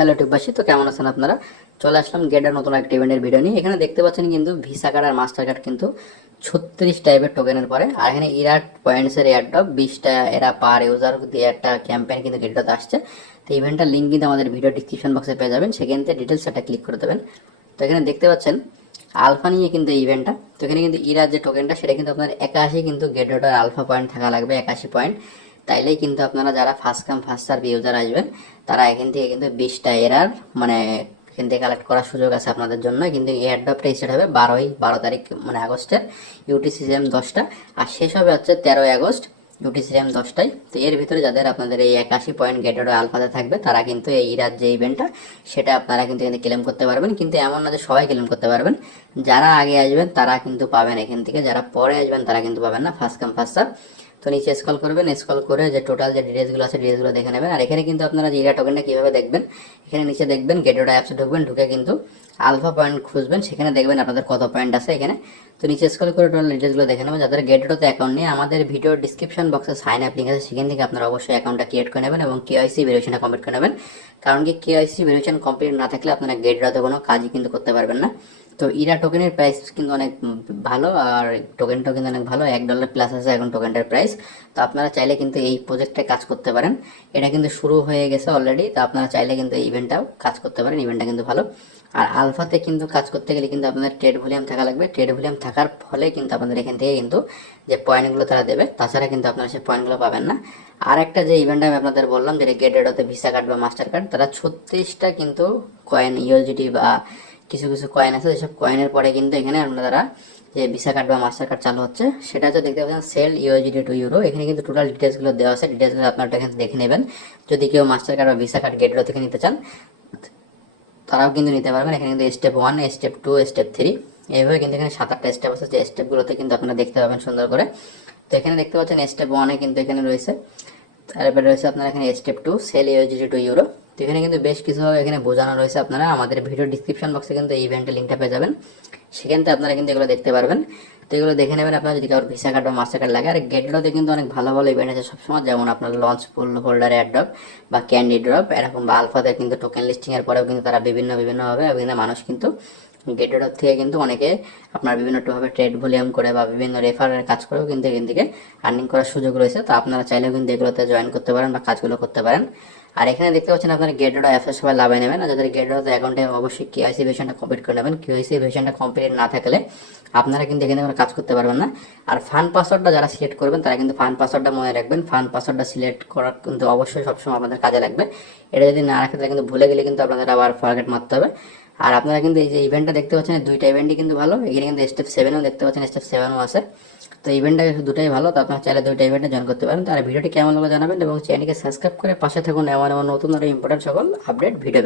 Hello টিকবাসী, তো কেমন আছেন আপনারা? চলে আসলাম গেটার নতুন একটা ইভেন্টের ভিডিও নিয়ে। এখানে দেখতে পাচ্ছেন কিন্তু ভিসা কার্ড আর মাস্টার কার্ড কিন্তু 36 টাইপের টোকেনের পরে, আর এখানে ইরাট পয়েন্টসের এয়ারড্রপ 20টা এরা পার ইউজার দিয়ে একটা ক্যাম্পেইন কিন্তু গেটাতে আসছে। তো ইভেন্টটার লিঙ্ক কিন্তু আমাদের ভিডিও ডিসক্রিপশন বক্সে পেয়ে যাবেন, সেখান থেকে ডিটেলস একটা ক্লিক করে দেবেন। তো এখানে দেখতে পাচ্ছেন আলফা নিয়ে কিন্তু এই ইভেন্টটা। তো এখানে কিন্তু ইরার যে টোকেনটা সেটা কিন্তু আপনার 81 কিন্তু গেটওয়েটার আলফা পয়েন্ট থাকা লাগবে, 81 পয়েন্ট। তাইলেই কিন্তু আপনারা যারা first come first serve user আসবেন তারা এখান থেকে কিন্তু 20টা এরার মানে এখান থেকে কালেক্ট করার সুযোগ আছে আপনাদের জন্য। কিন্তু এয়ারড্রপটা স্টার্ট হবে 12 তারিখ মানে আগস্টের ইউটিসিএম 10টা, আর শেষ হবে হচ্ছে 13 আগস্ট ইউটিসিএম 10টায়। তো এর ভিতরে যাদের আপনাদের এই 81 পয়েন্ট গেটেড আলফাতে থাকবে তারা কিন্তু এই ইরার যে ইভেন্টটা সেটা আপনারা কিন্তু এখানে ক্লেম করতে পারবেন। কিন্তু এমন না যে সবাই ক্লেম করতে পারবেন, যারা আগে আসবেন তারা কিন্তু পাবেন এখান থেকে, যারা পরে আসবেন তারা কিন্তু পাবেন না, ফার্স্ট কাম ফার্স্ট সার্ভ। তো নিচে স্ক্রল করবেন, স্ক্রল করে যে টোটাল যে ডিটেলসগুলো আছে ডিটেলসগুলো দেখে নেবেন। আর এখানে কিন্তু আপনারা যে ইরা টোকেনটা কীভাবে দেখবেন, এখানে নিচে দেখবেন গেটওয়েটা অ্যাপসে ঢুকবেন, ঢুকে কিন্তু আলফা পয়েন্ট খুঁজবেন, সেখানে দেখবেন আপনাদের কত পয়েন্ট আছে এখানে। তো নিচে স্ক্রল করে টোটাল ডিটেলসগুলো দেখে নেবেন। যাদের গেটওয়েতে অ্যাকাউন্ট নিয়ে আমাদের ভিডিওর ডিসক্রিপশন বক্সে সাইন আপ লিঙ্ক আছে, সেখান থেকে আপনারা অবশ্যই অ্যাকাউন্টটা ক্রিয়েট করে নেবেন এবং কেওয়াইসি ভেরিফিকেশনটা কমপ্লিট করে নেবেন। কারণ কি কেওয়াইসি ভেরিফিকেশন কমপ্লিট না থাকলে আপনারা গেটওয়েতে কোনো কাজই কিন্তু করতে পারবেন না। তো ইরা টোকেনের প্রাইস কিন্তু অনেক ভালো, আর টোকেনটাও কিন্তু অনেক ভালো, $1 প্লাস আছে এখন টোকেনটার প্রাইস। তো আপনারা চাইলে কিন্তু এই প্রজেক্টে কাজ করতে পারেন, এটা কিন্তু শুরু হয়ে গেছে অলরেডি। তো আপনারা চাইলে কিন্তু এই ইভেন্টটাও কাজ করতে পারেন, ইভেন্টটা কিন্তু ভালো। আর আলফাতে কিন্তু কাজ করতে গেলে কিন্তু আপনাদের ট্রেড ভলিউম থাকা লাগবে, ট্রেড ভলিউম থাকার ফলে কিন্তু আপনাদের এখান থেকে কিন্তু যে পয়েন্টগুলো তারা দেবে, তাছাড়া কিন্তু আপনারা সেই পয়েন্টগুলো পাবেন না। আর একটা যে ইভেন্ট আমি আপনাদের বললাম যেটা গেটেডতে ভিসা কার্ড বা মাস্টার কার্ড, তারা 36টা কিন্তু কয়েন ইউএসডিটি বা কিছু কিছু কয়েন আছে, যেসব কয়েনের পরে কিন্তু এখানে আপনারা যে ভিসা কার্ড বা মাস্টার কার্ড চালু হচ্ছে সেটা হচ্ছে দেখতে পাচ্ছেন সেল ইউএসডি টু ইউরো। এখানে কিন্তু টোটাল ডিটেলসগুলো দেওয়া আছে, ডিটেলসগুলো আপনারা এখানে দেখে নেবেন। যদি কেউ মাস্টার কার্ড বা ভিসা কার্ড গেটওয়ে থেকে নিতে চান তারাও কিন্তু নিতে পারবেন। এখানে কিন্তু স্টেপ 1, স্টেপ 2, স্টেপ 3 এইভাবে কিন্তু এখানে 7-8টা স্টেপ আছে, যে স্টেপগুলোতে কিন্তু আপনারা দেখতে পাবেন সুন্দর করে। তো এখানে দেখতে পাচ্ছেন স্টেপ 1-এ কিন্তু এখানে রয়েছে, তারপরে রয়েছে আপনার এখানে step 2 sell USD to euro. তো এখানে কিন্তু বেশ কিছুভাবে এখানে বোঝানো রয়েছে, আপনারা আমাদের ভিডিও ডিসক্রিপশন বক্সে কিন্তু এই ইভেন্টের লিঙ্কটা পেয়ে যাবেন, সেখান থেকে আপনারা কিন্তু এগুলো দেখতে পারবেন। তো এগুলো দেখে নেবেন আপনারা যদি কারোর ভিসা কার্ড বা মাস্টার কার্ড লাগে। আর গেটওয়েতে কিন্তু অনেক ভালো ভালো ইভেন্ট আছে সবসময়, যেমন আপনার লঞ্চ ফুল হোল্ডার এয়ারড্রপ বা ক্যান্ডি ড্রপ এরকম, বা আলফাতে কিন্তু টোকেন লিস্টিংয়ের পরেও কিন্তু তারা বিভিন্নভাবে বিভিন্ন মানুষ কিন্তু গেটওয়েট থেকে কিন্তু অনেকে আপনার বিভিন্নভাবে ট্রেড ভলিউম করে বা বিভিন্ন রেফারের কাজ করেও কিন্তু এখান থেকে আর্নিং করার সুযোগ রয়েছে। তো আপনারা চাইলেও কিন্তু এগুলোতে জয়েন করতে পারেন বা কাজগুলো করতে পারেন। আর এখানে দেখতে পাচ্ছেন আপনারা গেটওয়েট অ্যাপসে সবাই লাভ নেবেন, আর যাদের গেটওয়েট অ্যাকাউন্টে অবশ্যই কেওয়াইসি ভেরিফিকেশনটা কমপ্লিট করে নেবেন। কেওয়াইসি ভেরিফিকেশনটা কমপ্লিট না থাকলে আপনারা কিন্তু এখানে কোনো কাজ করতে পারবেন না। আর ফান্ড পাসওয়ার্ডটা যারা সিলেক্ট করবেন তারা কিন্তু ফান্ড পাসওয়ার্ডটা মনে রাখবেন, ফান্ড পাসওয়ার্ডটা সিলেক্ট করার কিন্তু অবশ্যই সবসময় আপনাদের কাজে লাগবে। এটা যদি না রাখে তাহলে কিন্তু ভুলে গেলে কিন্তু আপনাদের আবার ফরগেট মারতে হবে। আর আপনারা কিন্তু এই যে ইভেন্টটা দেখতে পাচ্ছেন, দুইটা ইভেন্টই কিন্তু ভালো। এখানে কিন্তু স্টেপ 7ও দেখতে পাচ্ছেন, স্টেপ 7ও আছে। তো ইভেন্টটা দুটাই ভালো, তো আপনারা চাইলে দুইটা ইভেন্টে জয়েন করতে পারেন। তার ভিডিওটি কেমন লাগলো জানাবেন এবং চ্যানেলকে সাবস্ক্রাইব করে পাশে থাকুন এমন এমন নতুন আর ইম্পর্টেন্ট সকল আপডেট ভিডিও।